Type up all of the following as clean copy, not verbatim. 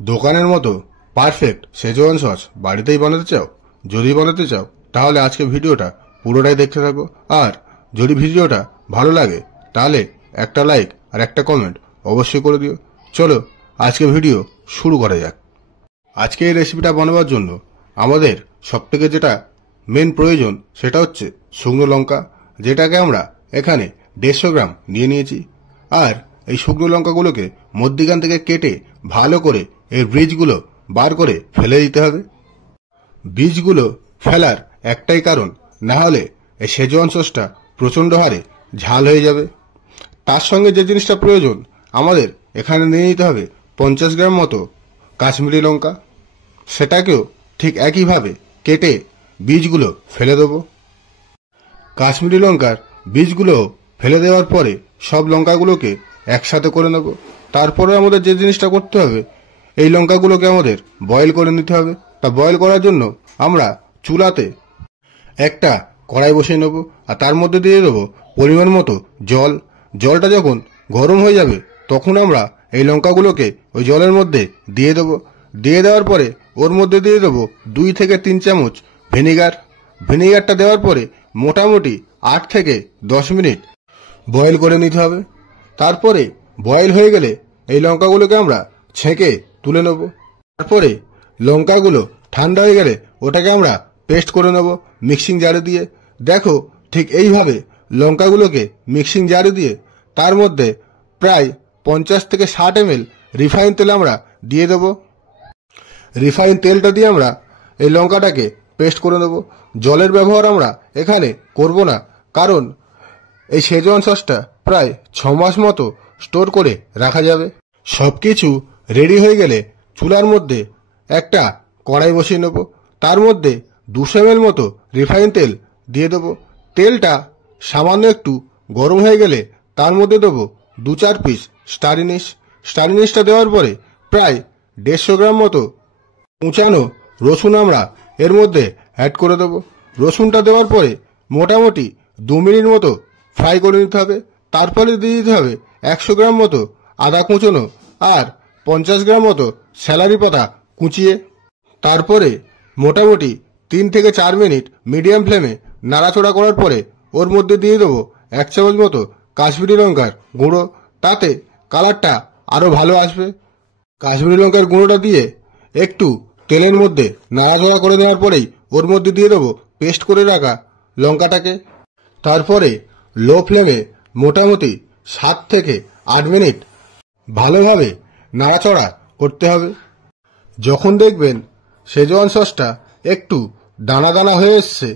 দোকানের মতো perfect schezwan sauce বাড়িতেই বানাতে চাও? যদি বানাতে চাও তাহলে আজকে ভিডিওটা পুরোটাই দেখতে থাকো। আর যদি ভিডিওটা ভালো লাগে তাহলে একটা লাইক আর একটা কমেন্ট অবশ্যই করে দিও। চলো আজকে ভিডিও শুরু করা যাক। আজকে এই রেসিপিটা বানাবার জন্য আমাদের সবথেকে যেটা মেন প্রয়োজন সেটা হচ্ছে শুকনো লঙ্কা, যেটাকে আমরা এখানে 150 গ্রাম নিয়ে নিয়েছি। আর এই শুকনো লঙ্কাগুলোকে মধ্যিখান থেকে কেটে ভালো করে এর বীজগুলো বার করে ফেলে দিতে হবে। বীজগুলো ফেলার একটাই কারণ, না হলে এই শেজওয়ান সসটা প্রচণ্ড হারে ঝাল হয়ে যাবে। তার সঙ্গে যে জিনিসটা প্রয়োজন, আমাদের এখানে নিয়ে নিতে হবে 50 গ্রাম মতো কাশ্মীরি লঙ্কা। সেটাকেও ঠিক একইভাবে কেটে বীজগুলো ফেলে দেবো। কাশ্মীরি লঙ্কার বীজগুলো ফেলে দেওয়ার পরে সব লঙ্কাগুলোকে একসাথে করে নেব। তারপরে আমাদের যে জিনিসটা করতে হবে, এই লঙ্কাগুলোকে আমাদের বয়েল করে নিতে হবে। তা বয়েল করার জন্য আমরা চুলাতে একটা কড়াই বসিয়ে নেব, আর তার মধ্যে দিয়ে দেবো পরিমাণ মতো জল। জলটা যখন গরম হয়ে যাবে তখন আমরা এই লঙ্কাগুলোকে ওই জলের মধ্যে দিয়ে দেবো। দিয়ে দেওয়ার পরে ওর মধ্যে দিয়ে দেবো 2 থেকে 3 চামচ ভিনিগার। ভিনিগারটা দেওয়ার পরে মোটামুটি 8 থেকে 10 মিনিট বয়েল করে নিতে হবে। তারপরে বয়েল হয়ে গেলে এই লঙ্কাগুলোকে আমরা ছেঁকে তুলে নেব। তারপরে লঙ্কাগুলো ঠান্ডা হয়ে গেলে ওটাকে আমরা পেস্ট করে নেব মিক্সিং জারে দিয়ে। দেখো ঠিক এইভাবে লঙ্কাগুলোকে মিক্সিং জারে দিয়ে তার মধ্যে প্রায় 50 থেকে 60 ml রিফাইন তেল আমরা দিয়ে দেব। রিফাইন তেলটা দিয়ে আমরা এই লঙ্কাটাকে পেস্ট করে নেব। জলের ব্যবহার আমরা এখানে করব না, কারণ এই শেজওয়ান সসটা প্রায় 6 মাস মতো স্টোর করে রাখা যাবে। সব কিছু রেডি হয়ে গেলে চুলার মধ্যে একটা কড়াই বসিয়ে নেব। তার মধ্যে 200 ml মতো রিফাইন তেল দিয়ে দেবো। তেলটা সামান্য একটু গরম হয়ে গেলে তার মধ্যে দেবো 2-4 পিস স্টার ইনিশ। স্টার ইনিশটা দেওয়ার পরে প্রায় 150 গ্রাম মতো কুচানো রসুন আমরা এর মধ্যে অ্যাড করে দেবো। রসুনটা দেওয়ার পরে মোটামুটি 2 মিনিট মতো ফ্রাই করে নিতে হবে। তারপরে দিয়ে দিতে হবে 100 গ্রাম মতো আদা কুচোনো আর 50 গ্রাম মতো স্যালারি পাতা কুচিয়ে। তারপরে মোটামুটি 3 থেকে 4 মিনিট মিডিয়াম ফ্লেমে নাড়াচড়া করার পরে ওর মধ্যে দিয়ে দেবো 1 চামচ মতো কাশ্মীরি লঙ্কার গুঁড়ো। তাতে কালারটা আরও ভালো আসবে। কাশ্মীরি লঙ্কার গুঁড়োটা দিয়ে একটু তেলের মধ্যে নাড়াচড়া করে দেওয়ার পরেই ওর মধ্যে দিয়ে দেবো পেস্ট করে রাখা লঙ্কাটাকে। তারপরে লো ফ্লেমে মোটামুটি 7 থেকে 8 মিনিট ভালোভাবে নাড়াচড়া করতে হবে। যখন দেখবেন শেজওয়ান সসটা একটু দানা দানা হয়ে এসছে,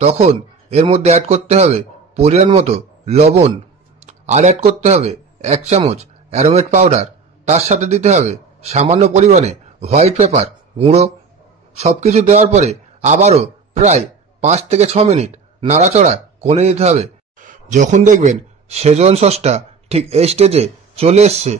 তখন এর মধ্যে অ্যাড করতে হবে পরিমাণ মতো লবণ, আর অ্যাড করতে হবে 1 চামচ অ্যারোমেট পাউডার। তার সাথে দিতে হবে সামান্য পরিমাণে হোয়াইট পেপার গুঁড়ো। সব কিছু দেওয়ার পরে আবারও প্রায় 5 থেকে 6 মিনিট নাড়াচড়া করে নিতে হবে। যখন দেখবেন শেজওয়ান সসটা ঠিক এই স্টেজে চলে এসছে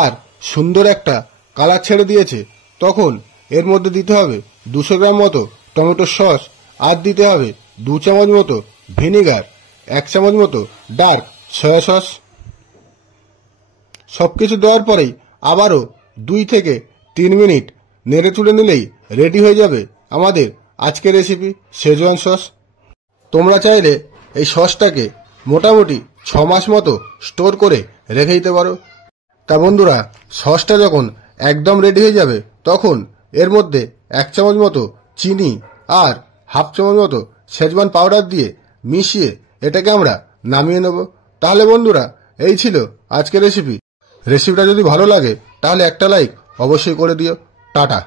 আর সুন্দর একটা কালার ছেড়ে দিয়েছে, তখন এর মধ্যে দিতে হবে 200 গ্রাম মতো টমেটো সস, আর দিতে হবে 2 চামচ মতো ভিনিগার, 1 চামচ মতো ডার্ক সয়া সস। সব কিছু দেওয়ার পরেই আবারও 2 থেকে 3 মিনিট নেড়ে তুলে নিলেই রেডি হয়ে যাবে আমাদের আজকের রেসিপি শেজওয়ান সস। তোমরা চাইলে এই সসটাকে মোটামুটি 6 মাস মতো স্টোর করে রেখে দিতে পারো। তা বন্ধুরা, সসটা যখন একদম রেডি হয়ে যাবে তখন এর মধ্যে 1 চামচ মতো চিনি আর হাফ চামচ মতো শেজওয়ান পাউডার দিয়ে মিশিয়ে এটাকে আমরা নামিয়ে নেব। তাহলে বন্ধুরা, এই ছিল আজকের রেসিপি। রেসিপিটা যদি ভালো লাগে তাহলে একটা লাইক অবশ্যই করে দিও। টাটা।